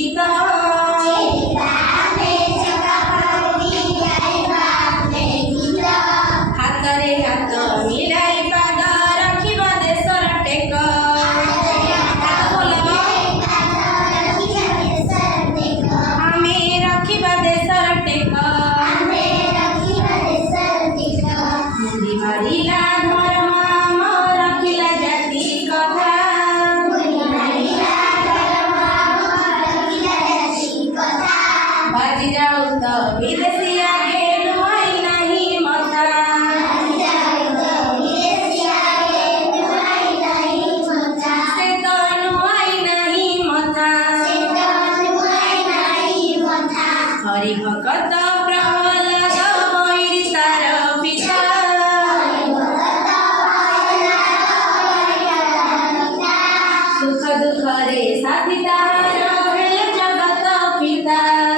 गीत हाथ रे हाथ मिलाई पाद रखिबा देशर टेक आमे रखिबा देशर टेक मुंडी मारिला धर्म रखिला जाति कथा बाजी जाऊ तो विदेशी आगे नुआई नहीं मथा से तो नुआई नहीं मथा हरि भगत प्रहलाद बैरी तार पिता सुख दुख रे साथी तार हे जगत पिता।